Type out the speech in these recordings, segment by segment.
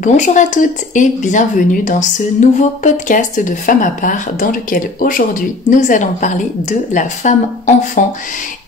Bonjour à toutes et bienvenue dans ce nouveau podcast de Femme à part dans lequel aujourd'hui nous allons parler de la femme enfant.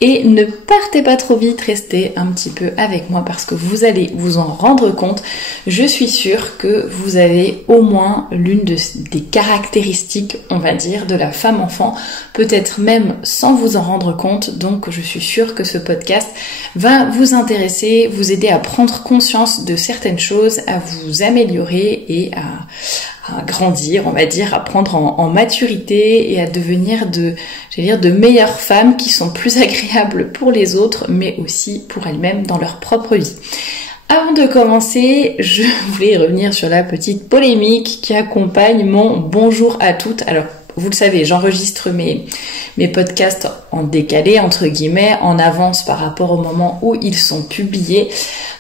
Et ne partez pas trop vite, restez un petit peu avec moi parce que vous allez vous en rendre compte. Je suis sûre que vous avez au moins l'une des caractéristiques, on va dire, de la femme enfant, peut-être même sans vous en rendre compte. Donc je suis sûre que ce podcast va vous intéresser, vous aider à prendre conscience de certaines choses, à vous améliorer et à grandir, on va dire, à prendre en maturité et à devenir de meilleures femmes qui sont plus agréables pour les autres, mais aussi pour elles-mêmes dans leur propre vie. Avant de commencer, je voulais revenir sur la petite polémique qui accompagne mon bonjour à toutes. Alors, vous le savez, j'enregistre mes podcasts en décalé, entre guillemets, en avance par rapport au moment où ils sont publiés.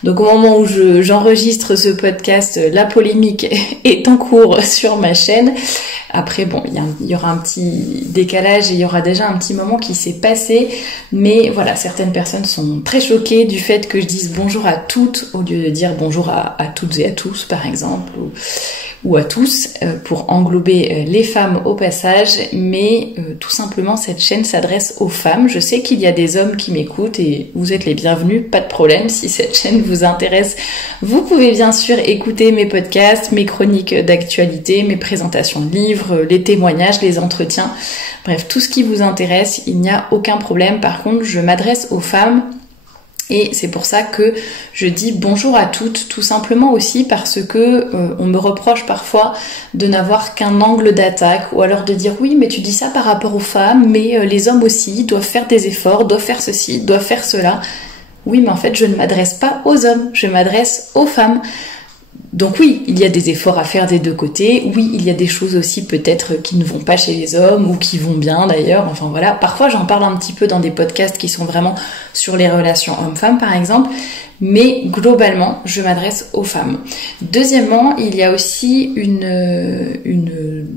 Donc au moment où j'enregistre ce podcast, la polémique est en cours sur ma chaîne. Après, bon, il y aura un petit décalage et il y aura déjà un petit moment qui s'est passé. Mais voilà, certaines personnes sont très choquées du fait que je dise bonjour à toutes au lieu de dire bonjour à toutes et à tous, par exemple, ou à tous, pour englober les femmes au passage. Mais tout simplement, cette chaîne s'adresse aux femmes. Je sais qu'il y a des hommes qui m'écoutent et vous êtes les bienvenus, pas de problème. Si cette chaîne vous intéresse, vous pouvez bien sûr écouter mes podcasts, mes chroniques d'actualité, mes présentations de livres, les témoignages, les entretiens, bref, tout ce qui vous intéresse, il n'y a aucun problème. Par contre, je m'adresse aux femmes et c'est pour ça que je dis bonjour à toutes, tout simplement aussi parce que on me reproche parfois de n'avoir qu'un angle d'attaque ou alors de dire oui mais tu dis ça par rapport aux femmes, mais les hommes aussi doivent faire des efforts, doivent faire ceci, doivent faire cela. Oui, mais en fait je ne m'adresse pas aux hommes, je m'adresse aux femmes. Donc oui, il y a des efforts à faire des deux côtés. Oui, il y a des choses aussi peut-être qui ne vont pas chez les hommes ou qui vont bien d'ailleurs. Enfin voilà, parfois j'en parle un petit peu dans des podcasts qui sont vraiment sur les relations hommes-femmes par exemple. Mais globalement, je m'adresse aux femmes. Deuxièmement, il y a aussi une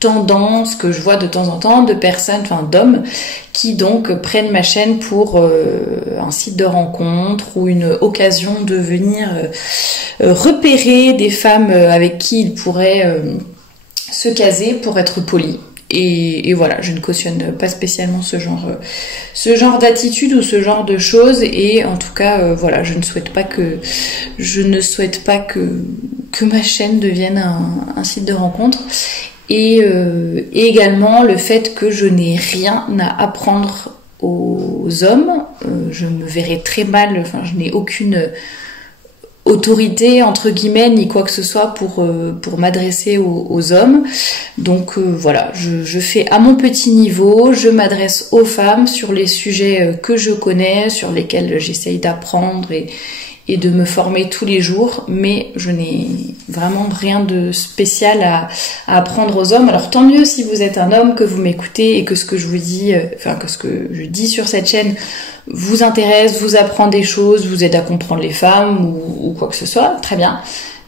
tendance que je vois de temps en temps de personnes, enfin d'hommes, qui donc prennent ma chaîne pour un site de rencontre ou une occasion de venir repérer des femmes avec qui ils pourraient se caser pour être polis. Et voilà, je ne cautionne pas spécialement ce genre d'attitude ou ce genre de choses. Et en tout cas, voilà, je ne souhaite pas que ma chaîne devienne un site de rencontre. Et également le fait que je n'ai rien à apprendre aux hommes. Je me verrais très mal, enfin je n'ai aucune autorité entre guillemets ni quoi que ce soit pour m'adresser aux hommes. Donc voilà, je fais à mon petit niveau, je m'adresse aux femmes sur les sujets que je connais, sur lesquels j'essaye d'apprendre et de me former tous les jours, mais je n'ai vraiment rien de spécial à apprendre aux hommes. Alors tant mieux si vous êtes un homme, que vous m'écoutez et que ce que je vous dis, que ce que je dis sur cette chaîne vous intéresse, vous apprend des choses, vous aide à comprendre les femmes ou quoi que ce soit, très bien.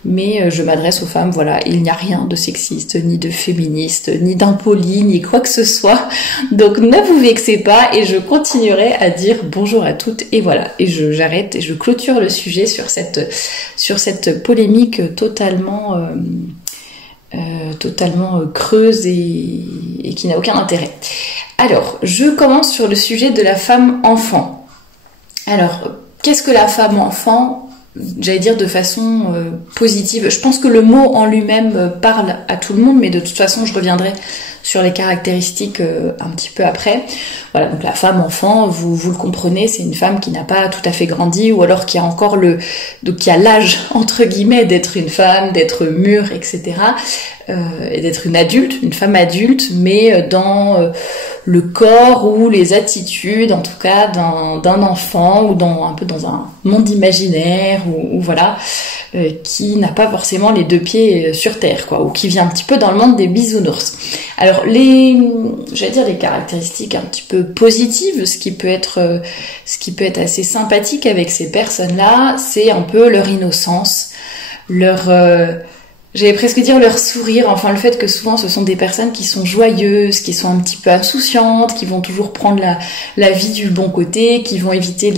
Mais je m'adresse aux femmes, voilà, il n'y a rien de sexiste, ni de féministe, ni d'impoli, ni quoi que ce soit. Donc ne vous vexez pas et je continuerai à dire bonjour à toutes et voilà. Et j'arrête et je clôture le sujet sur cette polémique totalement creuse et qui n'a aucun intérêt. Alors, je commence sur le sujet de la femme enfant. Alors, qu'est-ce que la femme enfant ? J'allais dire de façon positive. Je pense que le mot en lui-même parle à tout le monde, mais de toute façon, je reviendrai sur les caractéristiques un petit peu après. Voilà, donc la femme enfant, vous le comprenez, c'est une femme qui n'a pas tout à fait grandi ou alors qui a encore qui a l'âge entre guillemets d'être une femme, d'être mûre, etc. Et d'être une femme adulte, mais dans le corps ou les attitudes, en tout cas, d'un enfant ou un peu dans un monde imaginaire ou voilà, qui n'a pas forcément les deux pieds sur terre, quoi, ou qui vient un petit peu dans le monde des bisounours. Alors les caractéristiques un petit peu positives, ce qui peut être assez sympathique avec ces personnes-là, c'est un peu leur innocence, j'allais presque dire leur sourire, enfin le fait que souvent ce sont des personnes qui sont joyeuses, qui sont un petit peu insouciantes, qui vont toujours prendre la vie du bon côté, qui vont éviter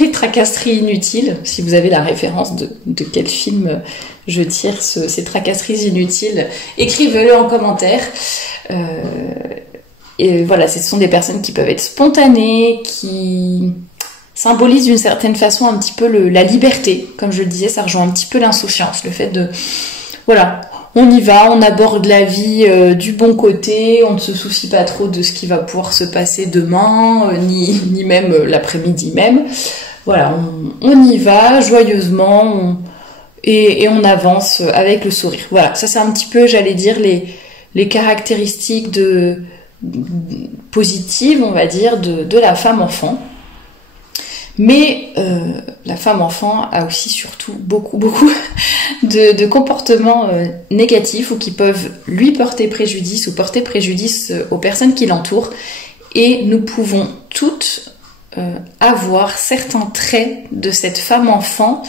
les tracasseries inutiles. Si vous avez la référence de quel film je tire ces tracasseries inutiles, écrivez-le en commentaire. Et voilà, ce sont des personnes qui peuvent être spontanées, qui symbolisent d'une certaine façon un petit peu la liberté. Comme je le disais, ça rejoint un petit peu l'insouciance, le fait de... Voilà, on y va, on aborde la vie du bon côté, on ne se soucie pas trop de ce qui va pouvoir se passer demain, ni même l'après-midi même. Voilà, on y va joyeusement et on avance avec le sourire. Voilà, ça c'est un petit peu, j'allais dire, les caractéristiques positives, on va dire, de la femme enfant. Mais la femme enfant a aussi surtout beaucoup de comportements négatifs ou qui peuvent lui porter préjudice ou porter préjudice aux personnes qui l'entourent. Et nous pouvons toutes avoir certains traits de cette femme enfant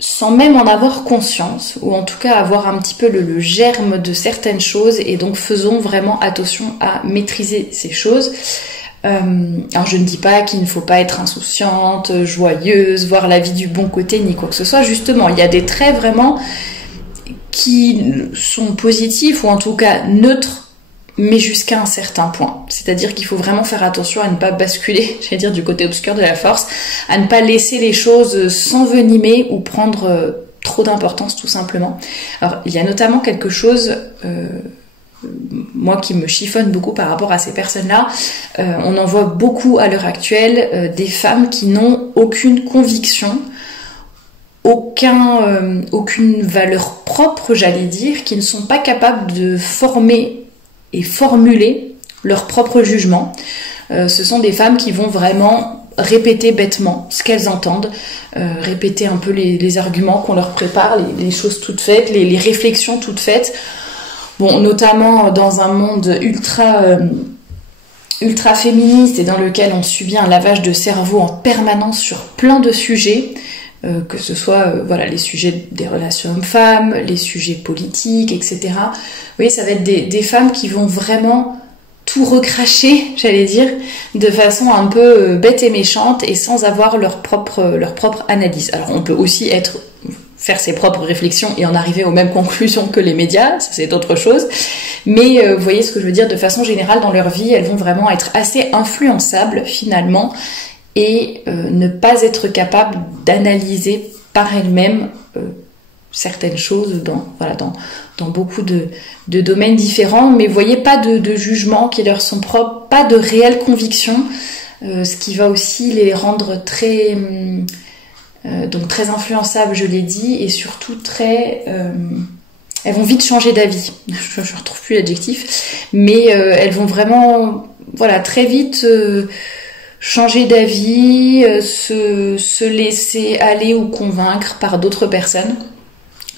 sans même en avoir conscience, ou en tout cas avoir un petit peu le germe de certaines choses, et donc faisons vraiment attention à maîtriser ces choses. Alors je ne dis pas qu'il ne faut pas être insouciante, joyeuse, voir la vie du bon côté, ni quoi que ce soit. Justement, il y a des traits vraiment qui sont positifs, ou en tout cas neutres, mais jusqu'à un certain point. C'est-à-dire qu'il faut vraiment faire attention à ne pas basculer, j'allais dire, du côté obscur de la force, à ne pas laisser les choses s'envenimer ou prendre trop d'importance, tout simplement. Alors, il y a notamment quelque chose... moi qui me chiffonne beaucoup par rapport à ces personnes-là, on en voit beaucoup à l'heure actuelle, des femmes qui n'ont aucune conviction, aucune valeur propre, j'allais dire, qui ne sont pas capables de former et formuler leur propre jugement. Ce sont des femmes qui vont vraiment répéter bêtement ce qu'elles entendent, répéter un peu les arguments qu'on leur prépare, les choses toutes faites, les réflexions toutes faites. Bon, notamment dans un monde ultra féministe et dans lequel on subit un lavage de cerveau en permanence sur plein de sujets, que ce soit voilà, les sujets des relations hommes-femmes, les sujets politiques, etc. Vous voyez, ça va être des femmes qui vont vraiment tout recracher, j'allais dire, de façon un peu bête et méchante et sans avoir leur propre analyse. Alors on peut aussi faire ses propres réflexions et en arriver aux mêmes conclusions que les médias, ça c'est autre chose. Mais vous voyez ce que je veux dire, de façon générale dans leur vie, elles vont vraiment être assez influençables finalement et ne pas être capables d'analyser par elles-mêmes certaines choses dans beaucoup de domaines différents. Mais vous voyez, pas de jugement qui leur sont propres, pas de réelle conviction, ce qui va aussi les rendre très influençables, je l'ai dit, et surtout elles vont vite changer d'avis. Je ne retrouve plus l'adjectif, mais elles vont vraiment très vite changer d'avis, se laisser aller ou convaincre par d'autres personnes.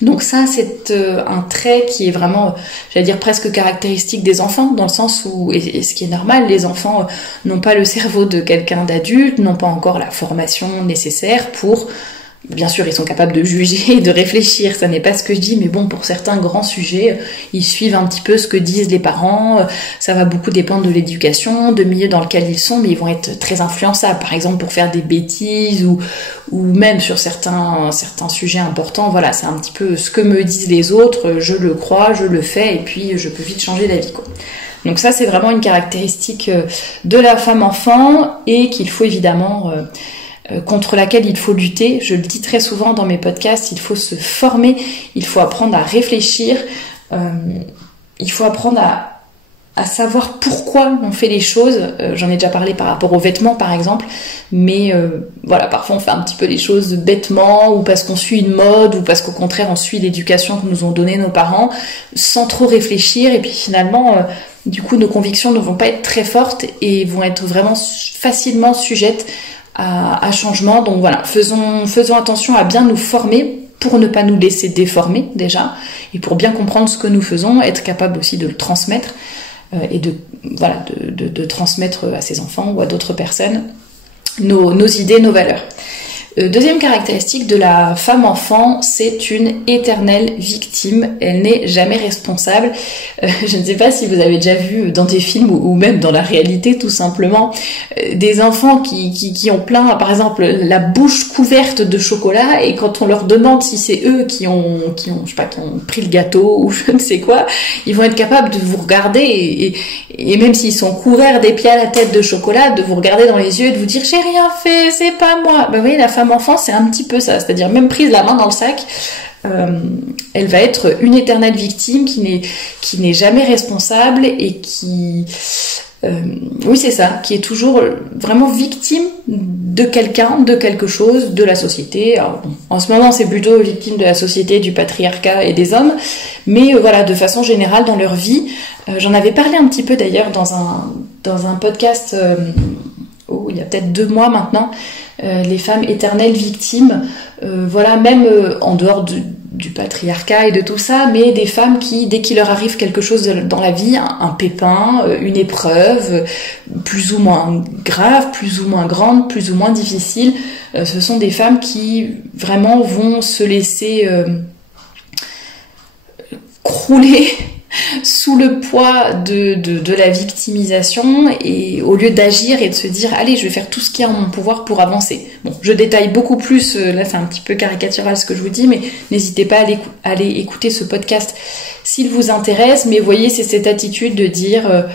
Donc ça, c'est un trait qui est vraiment, j'allais dire, presque caractéristique des enfants, dans le sens où, et ce qui est normal, les enfants n'ont pas le cerveau de quelqu'un d'adulte, n'ont pas encore la formation nécessaire pour... Bien sûr, ils sont capables de juger et de réfléchir, ça n'est pas ce que je dis, mais bon, pour certains grands sujets, ils suivent un petit peu ce que disent les parents, ça va beaucoup dépendre de l'éducation, de milieu dans lequel ils sont, mais ils vont être très influençables, par exemple pour faire des bêtises ou même sur certains sujets importants. Voilà, c'est un petit peu ce que me disent les autres, je le crois, je le fais, et puis je peux vite changer d'avis, quoi. Donc ça, c'est vraiment une caractéristique de la femme enfant et qu'il faut évidemment... contre laquelle il faut lutter. Je le dis très souvent dans mes podcasts, il faut se former, il faut apprendre à réfléchir, il faut apprendre à savoir pourquoi on fait les choses. J'en ai déjà parlé par rapport aux vêtements par exemple, mais parfois on fait un petit peu les choses bêtement, ou parce qu'on suit une mode, ou parce qu'au contraire on suit l'éducation que nous ont donnée nos parents, sans trop réfléchir, et puis finalement du coup nos convictions ne vont pas être très fortes et vont être vraiment facilement sujettes à changement. Donc voilà, faisons attention à bien nous former pour ne pas nous laisser déformer déjà, et pour bien comprendre ce que nous faisons, être capable aussi de le transmettre et de transmettre à ses enfants ou à d'autres personnes nos idées, nos valeurs. Deuxième caractéristique de la femme enfant, c'est une éternelle victime. Elle n'est jamais responsable. Je ne sais pas si vous avez déjà vu dans des films ou même dans la réalité tout simplement, des enfants qui ont plein, par exemple, la bouche couverte de chocolat, et quand on leur demande si c'est eux qui ont pris le gâteau ou je ne sais quoi, ils vont être capables de vous regarder et même s'ils sont couverts des pieds à la tête de chocolat, de vous regarder dans les yeux et de vous dire j'ai rien fait, c'est pas moi. Ben, vous voyez, la femme enfant, c'est un petit peu ça, c'est-à-dire même prise la main dans le sac, elle va être une éternelle victime qui n'est jamais responsable et qui oui, c'est ça, qui est toujours vraiment victime de quelqu'un, de quelque chose, de la société. Alors, bon, en ce moment, c'est plutôt victime de la société, du patriarcat et des hommes, mais voilà, de façon générale dans leur vie. J'en avais parlé un petit peu d'ailleurs dans un podcast il y a peut-être 2 mois maintenant, les femmes éternelles victimes, voilà, même en dehors du patriarcat et de tout ça, mais des femmes qui, dès qu'il leur arrive quelque chose dans la vie, un pépin, une épreuve, plus ou moins grave, plus ou moins grande, plus ou moins difficile, ce sont des femmes qui vraiment vont se laisser crouler sous le poids de la victimisation, et au lieu d'agir et de se dire allez, je vais faire tout ce qu'il y a en mon pouvoir pour avancer. Bon, je détaille beaucoup plus, là c'est un petit peu caricatural ce que je vous dis, mais n'hésitez pas à aller écouter ce podcast s'il vous intéresse. Mais voyez, c'est cette attitude de dire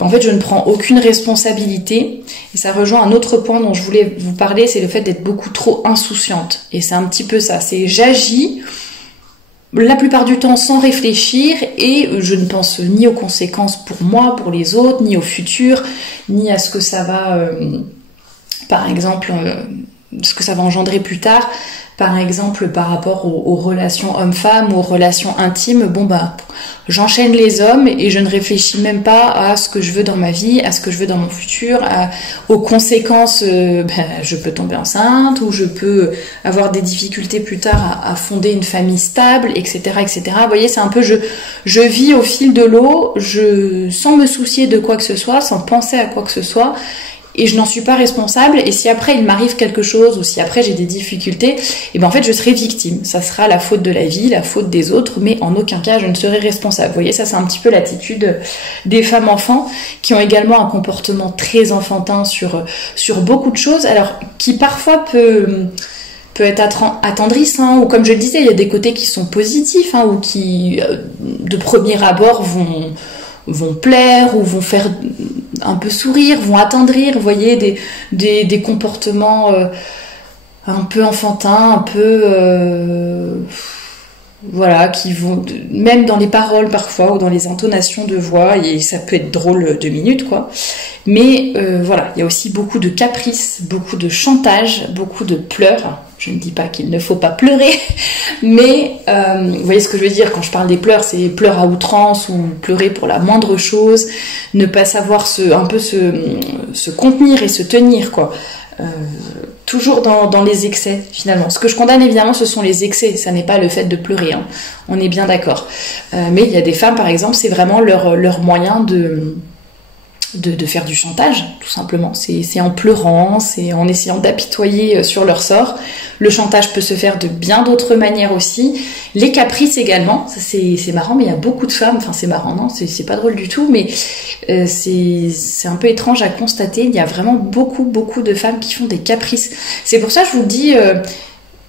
en fait je ne prends aucune responsabilité, et ça rejoint un autre point dont je voulais vous parler, c'est le fait d'être beaucoup trop insouciante. Et c'est un petit peu ça, c'est j'agis la plupart du temps sans réfléchir, et je ne pense ni aux conséquences pour moi, pour les autres, ni au futur, ni à ce que ça va, par exemple, ce que ça va engendrer plus tard. Par exemple, par rapport aux relations hommes-femmes ou aux relations intimes, bon bah, j'enchaîne les hommes et je ne réfléchis même pas à ce que je veux dans ma vie, à ce que je veux dans mon futur, aux conséquences, je peux tomber enceinte, ou je peux avoir des difficultés plus tard à fonder une famille stable, etc., etc. Vous voyez, c'est un peu, je vis au fil de l'eau, sans me soucier de quoi que ce soit, sans penser à quoi que ce soit, et je n'en suis pas responsable. Et si après il m'arrive quelque chose, ou si après j'ai des difficultés, et ben en fait je serai victime. Ça sera la faute de la vie, la faute des autres, mais en aucun cas je ne serai responsable. Vous voyez, ça c'est un petit peu l'attitude des femmes enfants, qui ont également un comportement très enfantin sur beaucoup de choses, alors qui parfois peut être attendrissant, ou comme je le disais, il y a des côtés qui sont positifs, ou qui de premier abord vont plaire, ou vont faire un peu sourire, vont attendrir, vous voyez, des comportements un peu enfantins, un peu voilà, qui vont même dans les paroles parfois, ou dans les intonations de voix, et ça peut être drôle 2 minutes quoi. Mais voilà, il y a aussi beaucoup de caprices, beaucoup de chantage, beaucoup de pleurs. Je ne dis pas qu'il ne faut pas pleurer, mais vous voyez ce que je veux dire quand je parle des pleurs, c'est pleurs à outrance, ou pleurer pour la moindre chose, ne pas savoir un peu se contenir et se tenir quoi. Toujours dans les excès finalement. Ce que je condamne évidemment, ce sont les excès, ça n'est pas le fait de pleurer, on est bien d'accord. Mais il y a des femmes par exemple, c'est vraiment leur moyen de faire du chantage, tout simplement. C'est en pleurant, c'est en essayant d'apitoyer sur leur sort. Le chantage peut se faire de bien d'autres manières aussi. Les caprices également, ça c'est marrant, mais il y a beaucoup de femmes, enfin c'est marrant, non, c'est pas drôle du tout, mais c'est un peu étrange à constater. Il y a vraiment beaucoup de femmes qui font des caprices. C'est pour ça que je vous dis,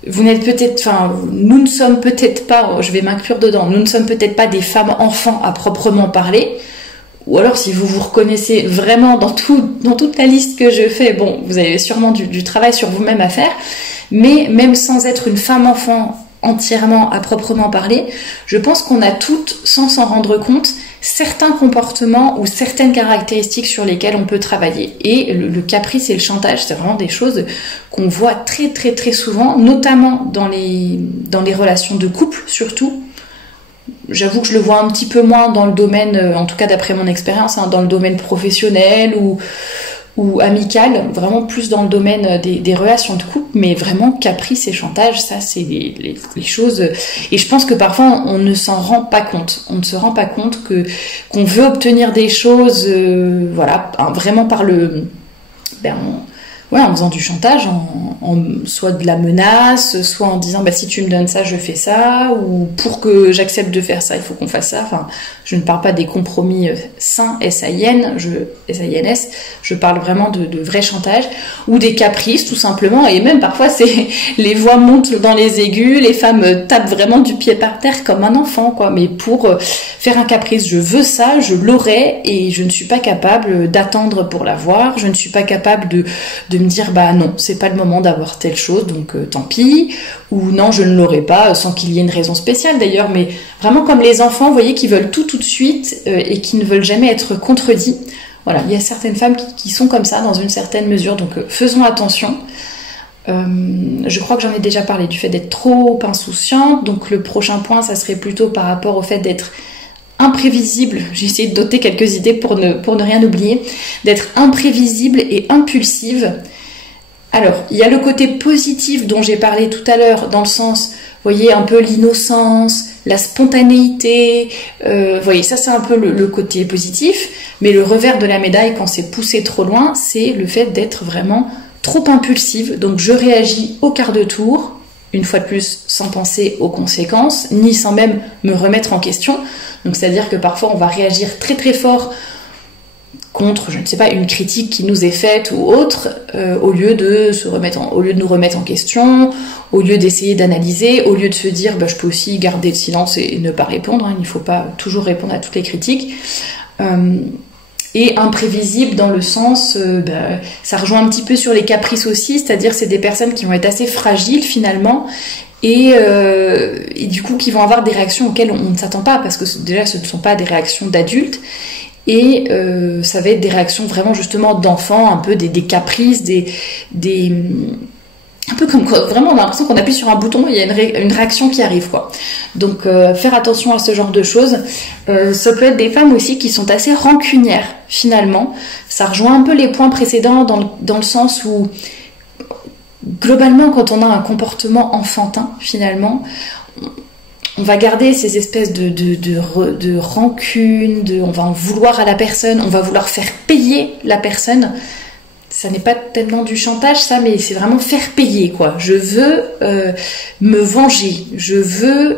vous n'êtes peut-être, nous ne sommes peut-être pas, je vais m'inclure dedans, nous ne sommes peut-être pas des femmes enfants à proprement parler. Ou alors, si vous vous reconnaissez vraiment dans toute la liste que je fais, bon, vous avez sûrement du travail sur vous-même à faire. Mais même sans être une femme-enfant entièrement à proprement parler, je pense qu'on a toutes, sans s'en rendre compte, certains comportements ou certaines caractéristiques sur lesquelles on peut travailler. Et le caprice et le chantage, c'est vraiment des choses qu'on voit très très très souvent, notamment dans les relations de couple surtout. J'avoue que je le vois un petit peu moins dans le domaine, en tout cas d'après mon expérience, dans le domaine professionnel ou amical, vraiment plus dans le domaine des relations de couple, mais vraiment caprice et chantage, ça c'est les choses, et je pense que parfois on ne s'en rend pas compte, on ne se rend pas compte qu'on veut obtenir des choses, voilà, vraiment par ouais, en faisant du chantage, soit de la menace, soit en disant bah, si tu me donnes ça, je fais ça, ou pour que j'accepte de faire ça, il faut qu'on fasse ça. Enfin, je ne parle pas des compromis sains, S-A-I-N-S, je parle vraiment de vrai chantage, ou des caprices tout simplement, et même parfois les voix montent dans les aigus, les femmes tapent vraiment du pied par terre comme un enfant, quoi, mais pour faire un caprice, je veux ça, je l'aurai, et je ne suis pas capable d'attendre pour l'avoir, je ne suis pas capable de me dire bah non, c'est pas le moment d'avoir telle chose, donc tant pis, ou non, je ne l'aurai pas, sans qu'il y ait une raison spéciale d'ailleurs, mais vraiment comme les enfants, vous voyez, qui veulent tout de suite et qui ne veulent jamais être contredits. Voilà, il y a certaines femmes qui sont comme ça dans une certaine mesure, donc faisons attention. Je crois que j'en ai déjà parlé du fait d'être trop insouciante, donc le prochain point, ça serait plutôt par rapport au fait d'être imprévisible. J'ai essayé de noter quelques idées pour ne rien oublier, d'être imprévisible et impulsive. Alors, il y a le côté positif dont j'ai parlé tout à l'heure, dans le sens, vous voyez, un peu l'innocence, la spontanéité, vous voyez, ça c'est un peu le côté positif, mais le revers de la médaille, quand c'est poussé trop loin, c'est le fait d'être vraiment trop impulsive, donc je réagis au quart de tour, une fois de plus, sans penser aux conséquences, ni sans même me remettre en question. Donc c'est-à-dire que parfois on va réagir très très fort contre, je ne sais pas, une critique qui nous est faite ou autre, au lieu de nous remettre en question, au lieu d'essayer d'analyser, au lieu de se dire bah, je peux aussi garder le silence et ne pas répondre, hein, il ne faut pas toujours répondre à toutes les critiques. Et imprévisible dans le sens, ça rejoint un petit peu sur les caprices aussi, c'est-à-dire c'est des personnes qui vont être assez fragiles finalement, et du coup qui vont avoir des réactions auxquelles on ne s'attend pas, parce que déjà ce ne sont pas des réactions d'adultes, et ça va être des réactions vraiment justement d'enfants, un peu des caprices, un peu comme quoi, vraiment on a l'impression qu'on appuie sur un bouton, il y a une réaction qui arrive, quoi. Donc faire attention à ce genre de choses. Ça peut être des femmes aussi qui sont assez rancunières finalement. Ça rejoint un peu les points précédents dans le sens où globalement quand on a un comportement enfantin finalement, on va garder ces espèces de rancune, on va en vouloir à la personne, on va vouloir faire payer la personne. Ça n'est pas tellement du chantage, ça, mais c'est vraiment faire payer, quoi. Je veux me venger. Je veux...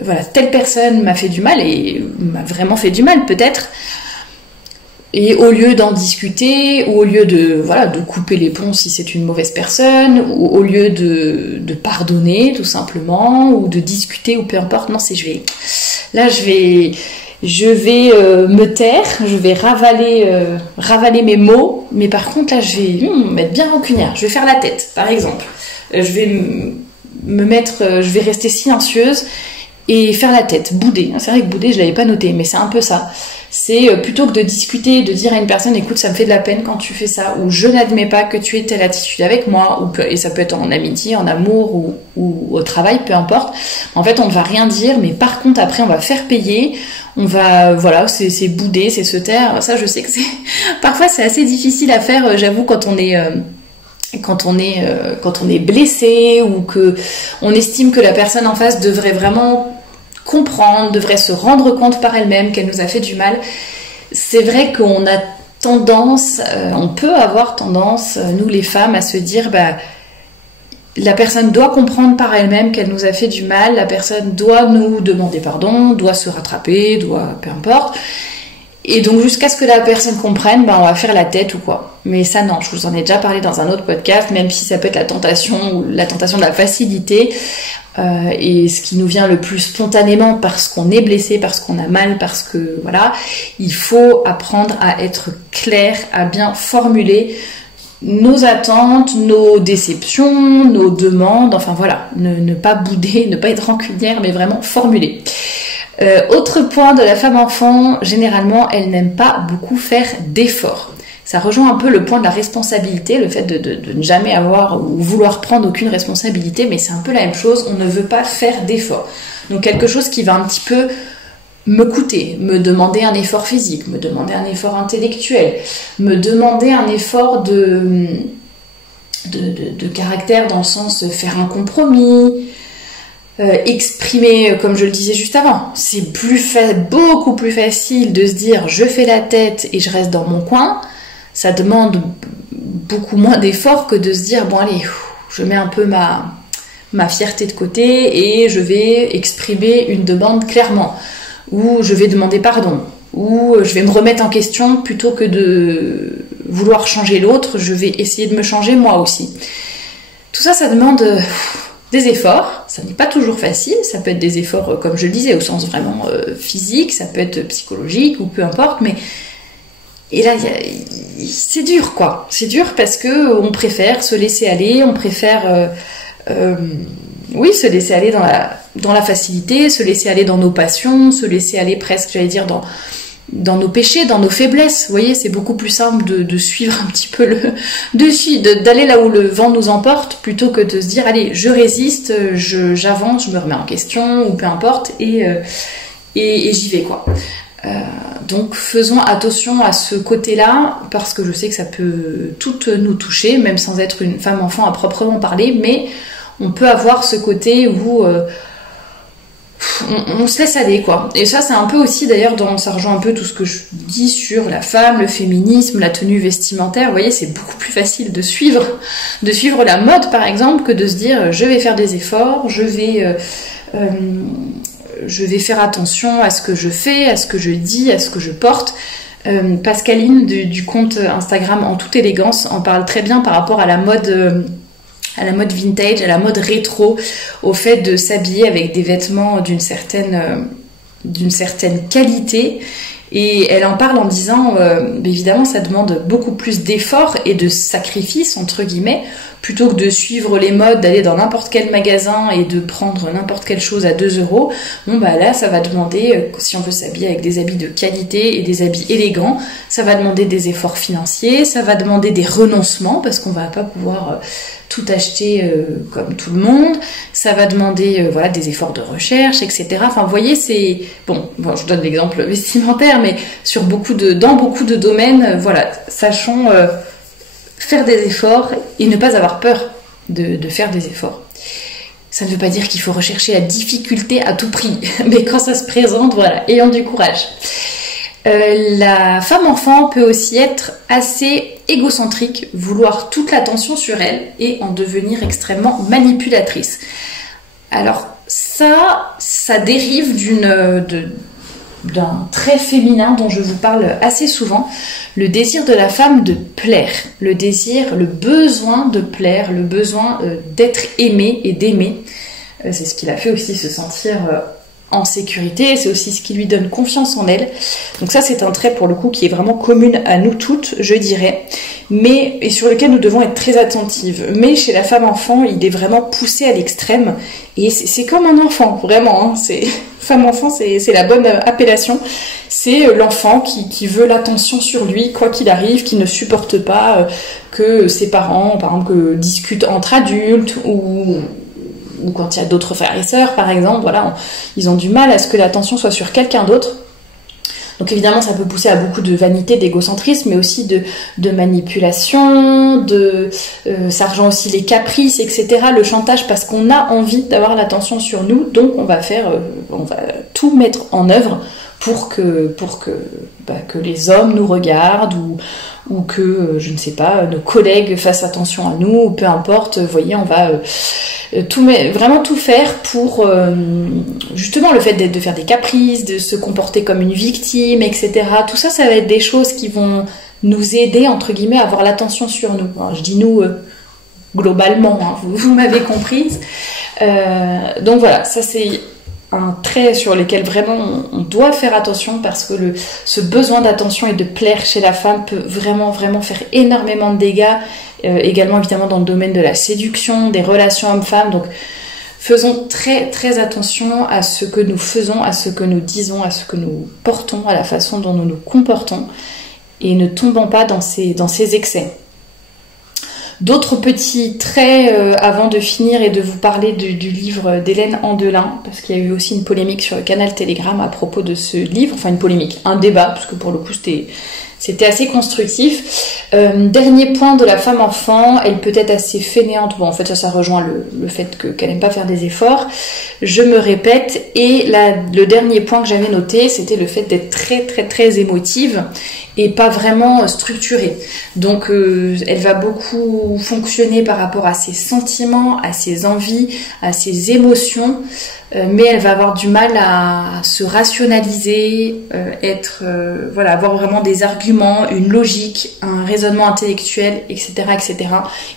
voilà, telle personne m'a fait du mal, et m'a vraiment fait du mal, peut-être. Et au lieu d'en discuter, ou au lieu de couper les ponts si c'est une mauvaise personne, ou au lieu de pardonner, tout simplement, ou de discuter, ou peu importe, non, je vais me taire, je vais ravaler mes mots, mais par contre là je vais m'être bien rancunière, je vais faire la tête par exemple, je vais rester silencieuse et faire la tête, bouder. C'est vrai que bouder je l'avais pas noté, mais c'est un peu ça. C'est plutôt que de discuter, de dire à une personne écoute ça me fait de la peine quand tu fais ça, ou je n'admets pas que tu aies telle attitude avec moi, et ça peut être en amitié, en amour ou au travail, peu importe. En fait on ne va rien dire, mais par contre après on va faire payer, on va, voilà, c'est bouder, c'est se taire. Ça je sais que parfois c'est assez difficile à faire, j'avoue, quand on est blessé, ou que on estime que la personne en face devrait vraiment comprendre, devrait se rendre compte par elle-même qu'elle nous a fait du mal. C'est vrai qu'on a tendance, on peut avoir tendance, nous les femmes, à se dire la personne doit comprendre par elle-même qu'elle nous a fait du mal, la personne doit nous demander pardon, doit se rattraper, peu importe. Et donc jusqu'à ce que la personne comprenne, on va faire la tête ou quoi. Mais ça non, je vous en ai déjà parlé dans un autre podcast, même si ça peut être la tentation de la facilité, et ce qui nous vient le plus spontanément parce qu'on est blessé, parce qu'on a mal, parce que voilà, il faut apprendre à être clair, à bien formuler nos attentes, nos déceptions, nos demandes, enfin voilà, ne pas bouder, ne pas être rancunière, mais vraiment formuler. Autre point de la femme enfant, généralement, elle n'aime pas beaucoup faire d'efforts. Ça rejoint un peu le point de la responsabilité, le fait de ne jamais avoir ou vouloir prendre aucune responsabilité, mais c'est un peu la même chose, on ne veut pas faire d'efforts. Donc quelque chose qui va un petit peu me coûter, me demander un effort physique, me demander un effort intellectuel, me demander un effort de caractère dans le sens faire un compromis, exprimer, comme je le disais juste avant. C'est beaucoup plus facile de se dire je fais la tête et je reste dans mon coin. Ça demande beaucoup moins d'efforts que de se dire bon allez, je mets un peu ma fierté de côté et je vais exprimer une demande clairement, ou je vais demander pardon, ou je vais me remettre en question plutôt que de vouloir changer l'autre, je vais essayer de me changer moi aussi. Tout ça, ça demande des efforts, ça n'est pas toujours facile, ça peut être des efforts, comme je le disais, au sens vraiment physique, ça peut être psychologique ou peu importe, mais et là, c'est dur quoi, c'est dur parce que on préfère se laisser aller, on préfère se laisser aller dans la facilité, se laisser aller dans nos passions, se laisser aller presque, j'allais dire, dans nos péchés, dans nos faiblesses. Vous voyez, c'est beaucoup plus simple de suivre un petit peu d'aller là où le vent nous emporte, plutôt que de se dire, allez, je résiste, j'avance, je me remets en question, ou peu importe, et j'y vais, quoi. Donc faisons attention à ce côté-là, parce que je sais que ça peut toutes nous toucher, même sans être une femme enfant à proprement parler, mais on peut avoir ce côté où on se laisse aller, quoi. Et ça, c'est un peu aussi, d'ailleurs, ça rejoint un peu tout ce que je dis sur la femme, le féminisme, la tenue vestimentaire. Vous voyez, c'est beaucoup plus facile de suivre la mode, par exemple, que de se dire je vais faire des efforts, je vais faire attention à ce que je fais, à ce que je dis, à ce que je porte. Pascaline du compte Instagram En Toute Élégance en parle très bien par rapport à la mode vintage, à la mode rétro, au fait de s'habiller avec des vêtements d'une certaine qualité. Et elle en parle en disant, évidemment, ça demande beaucoup plus d'efforts et de sacrifices, entre guillemets, plutôt que de suivre les modes, d'aller dans n'importe quel magasin et de prendre n'importe quelle chose à 2 euros. Bon, bah là, ça va demander, si on veut s'habiller avec des habits de qualité et des habits élégants, ça va demander des efforts financiers, ça va demander des renoncements, parce qu'on va pas pouvoir tout acheter comme tout le monde, ça va demander des efforts de recherche, etc. Enfin, vous voyez, c'est... Bon, je donne l'exemple vestimentaire, mais dans beaucoup de domaines, sachons faire des efforts et ne pas avoir peur de faire des efforts. Ça ne veut pas dire qu'il faut rechercher la difficulté à tout prix, mais quand ça se présente, ayons du courage. La femme enfant peut aussi être assez égocentrique, vouloir toute l'attention sur elle et en devenir extrêmement manipulatrice. Alors ça dérive d'un trait féminin dont je vous parle assez souvent, le désir de la femme de plaire, le besoin de plaire, le besoin d'être aimée et d'aimer. C'est ce qui la fait aussi se sentir en sécurité, c'est aussi ce qui lui donne confiance en elle. Donc ça, c'est un trait pour le coup qui est vraiment commun à nous toutes, je dirais, et sur lequel nous devons être très attentives. Mais chez la femme enfant, il est vraiment poussé à l'extrême, et c'est comme un enfant, vraiment, hein. Femme enfant, c'est la bonne appellation. C'est l'enfant qui veut l'attention sur lui, quoi qu'il arrive, qui ne supporte pas que ses parents, par exemple, discutent entre adultes, ou quand il y a d'autres frères et sœurs, par exemple, ils ont du mal à ce que l'attention soit sur quelqu'un d'autre. Donc évidemment, ça peut pousser à beaucoup de vanité, d'égocentrisme, mais aussi de manipulation, ça rejoint aussi les caprices, etc., le chantage, parce qu'on a envie d'avoir l'attention sur nous, donc on va tout mettre en œuvre pour que les hommes nous regardent, ou que, je ne sais pas, nos collègues fassent attention à nous, ou peu importe, vous voyez, on va vraiment tout faire pour justement le fait de faire des caprices, de se comporter comme une victime, etc. Tout ça, ça va être des choses qui vont nous aider, entre guillemets, à avoir l'attention sur nous. Alors, je dis nous globalement, hein, vous m'avez comprise. Donc voilà, ça c'est un trait sur lequel vraiment on doit faire attention, parce que ce besoin d'attention et de plaire chez la femme peut vraiment vraiment faire énormément de dégâts, également évidemment dans le domaine de la séduction, des relations hommes-femmes. Donc faisons très très attention à ce que nous faisons, à ce que nous disons, à ce que nous portons, à la façon dont nous nous comportons, et ne tombons pas dans ces excès. D'autres petits traits avant de finir et de vous parler du livre d'Hélène Andelin, parce qu'il y a eu aussi une polémique sur le canal Telegram à propos de ce livre, enfin une polémique, un débat, parce que pour le coup c'était assez constructif. Dernier point de la femme enfant, elle peut être assez fainéante. Bon, en fait, ça rejoint le fait qu'elle n'aime pas faire des efforts. Je me répète. Et le dernier point que j'avais noté, c'était le fait d'être très, très, très émotive et pas vraiment structurée. Donc, elle va beaucoup fonctionner par rapport à ses sentiments, à ses envies, à ses émotions. Mais elle va avoir du mal à se rationaliser, avoir vraiment des arguments, une logique, un raisonnement intellectuel, etc., etc.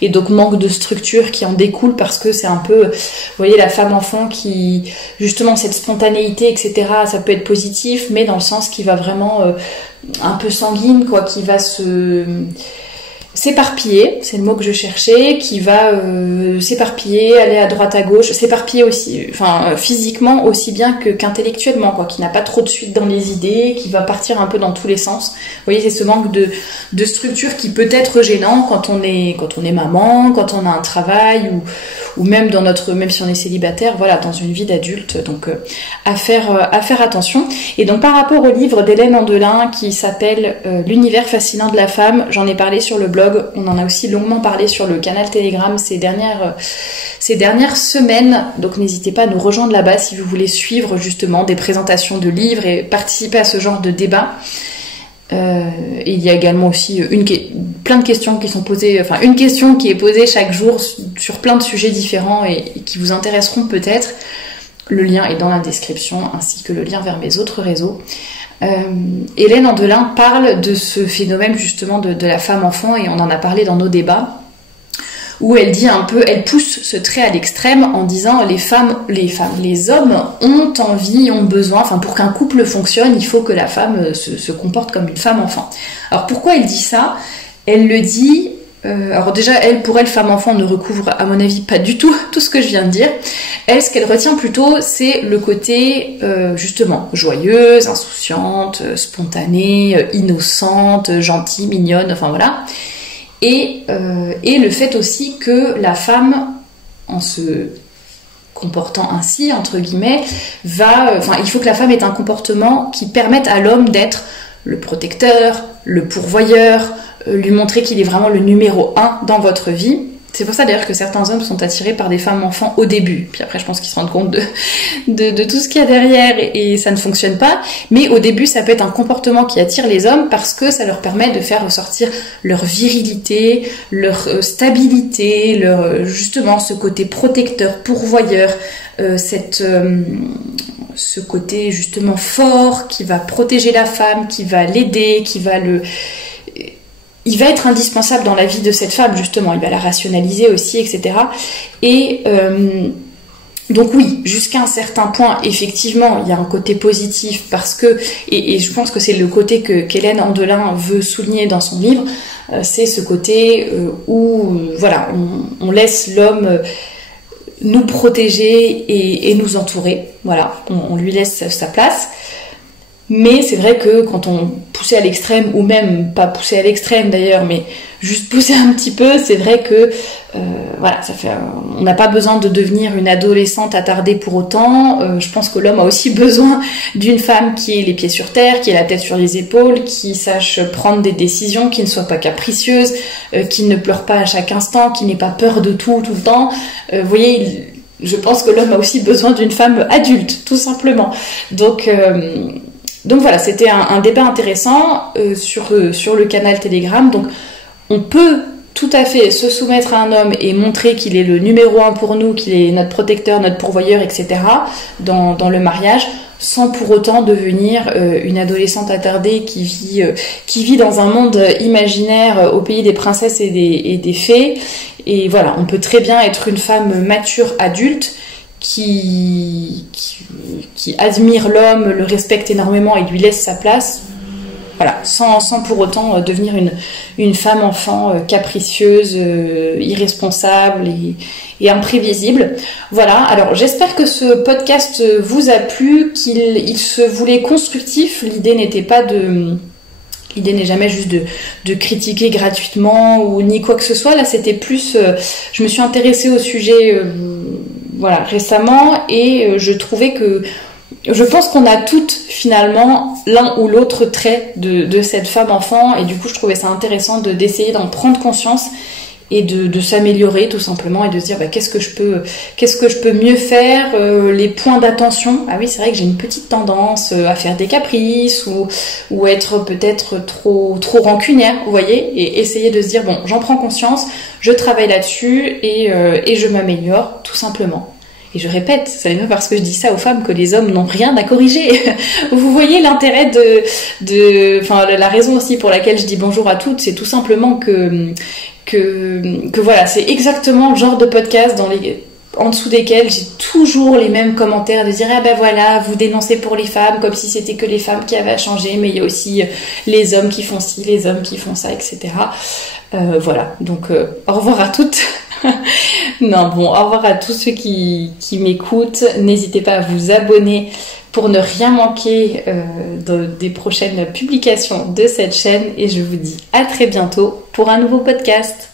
Et donc manque de structure qui en découle parce que c'est un peu, vous voyez, la femme enfant qui, justement, cette spontanéité, etc., ça peut être positif, mais dans le sens qui va vraiment un peu sanguine, quoi, qui va s'éparpiller, c'est le mot que je cherchais, qui va s'éparpiller, aller à droite à gauche, s'éparpiller aussi, physiquement aussi bien qu'intellectuellement, quoi, qui n'a pas trop de suite dans les idées, qui va partir un peu dans tous les sens. Vous voyez, c'est ce manque de structure qui peut être gênant quand on est maman, quand on a un travail ou même même si on est célibataire, voilà, dans une vie d'adulte. Donc à faire attention. Et donc par rapport au livre d'Hélène Andelin qui s'appelle L'univers fascinant de la femme, j'en ai parlé sur le blog. On en a aussi longuement parlé sur le canal Telegram ces dernières semaines. Donc n'hésitez pas à nous rejoindre là-bas si vous voulez suivre justement des présentations de livres et participer à ce genre de débat. Et il y a également aussi plein de questions qui sont posées, une question qui est posée chaque jour sur plein de sujets différents et qui vous intéresseront peut-être. Le lien est dans la description ainsi que le lien vers mes autres réseaux. Hélène Andelin parle de ce phénomène justement de la femme enfant et on en a parlé dans nos débats où elle dit un peu, elle pousse ce trait à l'extrême en disant les hommes ont envie, ont besoin, pour qu'un couple fonctionne, il faut que la femme se comporte comme une femme enfant. Alors pourquoi elle dit ça? Elle le dit, alors déjà, pour elle, femme enfant ne recouvre à mon avis pas du tout ce que je viens de dire. Elle, ce qu'elle retient plutôt, c'est le côté justement joyeuse, insouciante, spontanée, innocente, gentille, mignonne, enfin voilà. Et le fait aussi que la femme, en se comportant ainsi, entre guillemets, il faut que la femme ait un comportement qui permette à l'homme d'être le protecteur, le pourvoyeur, lui montrer qu'il est vraiment le numéro 1 dans votre vie. C'est pour ça d'ailleurs que certains hommes sont attirés par des femmes enfants au début. Puis après, je pense qu'ils se rendent compte de tout ce qu'il y a derrière et ça ne fonctionne pas. Mais au début, ça peut être un comportement qui attire les hommes parce que ça leur permet de faire ressortir leur virilité, leur stabilité, justement ce côté protecteur, pourvoyeur, ce côté justement fort qui va protéger la femme, qui va l'aider, il va être indispensable dans la vie de cette femme, justement. Il va la rationaliser aussi, etc. Et donc oui, jusqu'à un certain point, effectivement, il y a un côté positif parce que, et je pense que c'est le côté qu'Hélène Andelin veut souligner dans son livre, c'est ce côté où, voilà, on laisse l'homme nous protéger et nous entourer. Voilà, on lui laisse sa place. Mais c'est vrai que quand on poussait à l'extrême, ou même pas poussé à l'extrême d'ailleurs, mais juste pousser un petit peu, c'est vrai que on n'a pas besoin de devenir une adolescente attardée pour autant. Je pense que l'homme a aussi besoin d'une femme qui ait les pieds sur terre, qui ait la tête sur les épaules, qui sache prendre des décisions, qui ne soit pas capricieuse, qui ne pleure pas à chaque instant, qui n'ait pas peur de tout le temps. Vous voyez, je pense que l'homme a aussi besoin d'une femme adulte, tout simplement. Donc voilà, c'était un débat intéressant sur le canal Telegram. Donc on peut tout à fait se soumettre à un homme et montrer qu'il est le numéro 1 pour nous, qu'il est notre protecteur, notre pourvoyeur, etc. dans le mariage, sans pour autant devenir une adolescente attardée qui vit dans un monde imaginaire au pays des princesses et des fées. Et voilà, on peut très bien être une femme mature, adulte, qui admire l'homme, le respecte énormément et lui laisse sa place, voilà, sans pour autant devenir une femme enfant capricieuse, irresponsable et imprévisible. Voilà, alors j'espère que ce podcast vous a plu, qu'il se voulait constructif. L'idée n'est jamais juste de critiquer gratuitement ou ni quoi que ce soit. Là, c'était plus... je me suis intéressée au sujet récemment et je trouvais que je pense qu'on a toutes finalement l'un ou l'autre trait de cette femme enfant, et du coup je trouvais ça intéressant d'essayer d'en prendre conscience et de s'améliorer tout simplement, et de se dire qu'est-ce que je peux mieux faire, les points d'attention. Ah oui, c'est vrai que j'ai une petite tendance à faire des caprices ou être peut-être trop rancunière, vous voyez, et essayer de se dire bon, j'en prends conscience, je travaille là-dessus et je m'améliore tout simplement. Et je répète, ça n'est pas parce que je dis ça aux femmes que les hommes n'ont rien à corriger. Vous voyez l'intérêt enfin, la raison aussi pour laquelle je dis bonjour à toutes, c'est tout simplement que voilà, c'est exactement le genre de podcast en dessous desquels j'ai toujours les mêmes commentaires de dire ah ben voilà, vous dénoncez pour les femmes comme si c'était que les femmes qui avaient à changer, mais il y a aussi les hommes qui font ci, les hommes qui font ça, etc. Voilà, donc au revoir à toutes. Non, bon, au revoir à tous ceux qui m'écoutent. N'hésitez pas à vous abonner pour ne rien manquer des prochaines publications de cette chaîne, et je vous dis à très bientôt pour un nouveau podcast.